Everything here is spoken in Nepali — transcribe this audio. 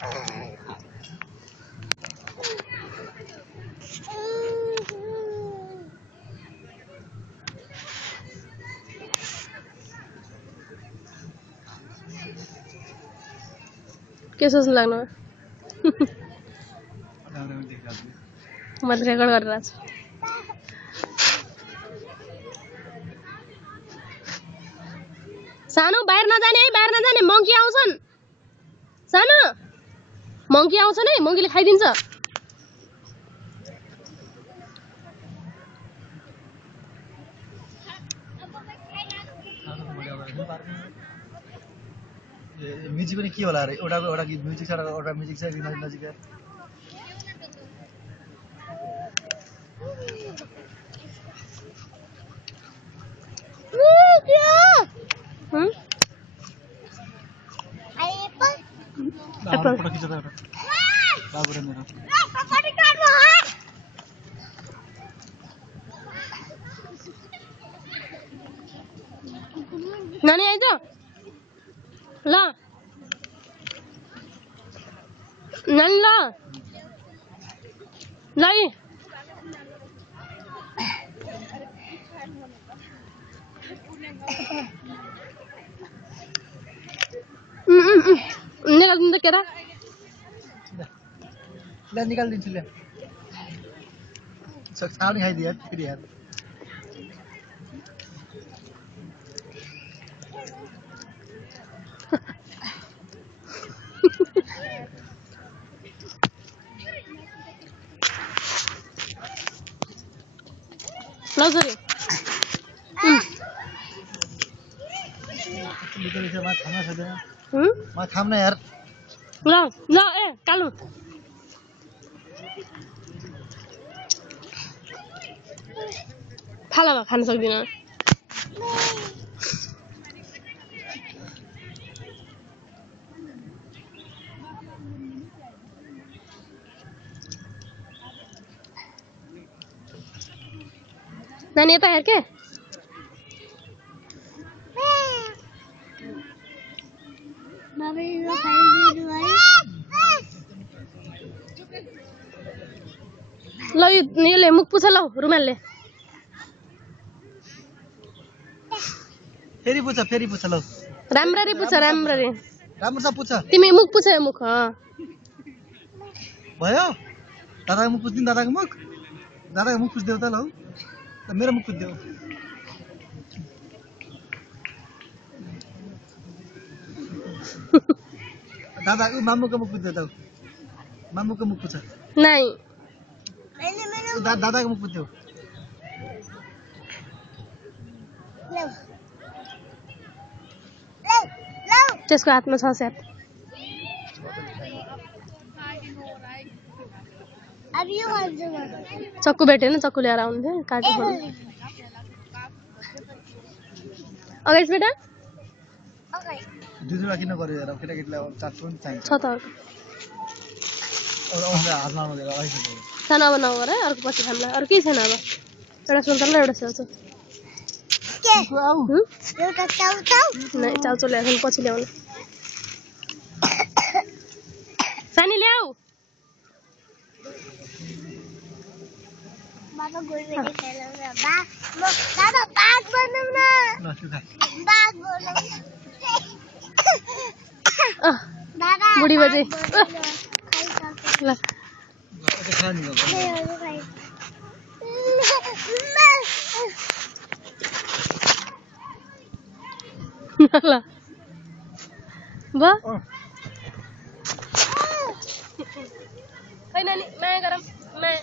के सोच्नु लाग्नु मैले रेकर्ड गरेर छु सानो बाहिर नजाने है बाहिर नजाने मंकी आउँछन् सानो मंकी आउँछन् है मंकीले खाइदिन्छ म्युजिक पनि के होला रे एउटा गीत म्युजिक छ एउटा म्युजिक छ नजिक एप्पल बाबु र मेरो नानी आइज ल नानी ल लाई निकाल्दिनु त केटा ल निकाल्दिन्छु ल साउनी खाइदिए यार फेरि यार लजरी म खाम न यार ल ल ए कालु थाला भए खान सक्दिन नानी यता हेर के ल यसले मुख पुछ ल रुमालले फेरि पुछ ल राम्ररी पुछ राम्ररी राम्रोसँग पुछ तिमी मुख पुछ मुख भयो दादाको मुख पुछ्दिन दादाको मुख पुछ्देऊ त ल मेरो मुख पुछ्देऊ दादाको मामुको मुख पुछ्देऊ त मामुको मुख पुछ नाइ दादाको मुख पुछ्देऊ त्यसको हातमा छ स्याप चक्कु भेटेन चक्कु ल्याएर आउँथे काटे फोन अगाइस बेटा दुईवटा किन गर्यो यार केटाकेटीलाई चाट्नु पनि चाहिन्छ छ त हातमा सानो अब नगर है अर्को पछि खामला अरू केही छैन अब एउटा सुन्तला एउटा स्याउचो चाउचो ल्याएको पछि ल्याउनु सानी ल्याऊ बुढी बजे ल ल खै नानी माया गरम माया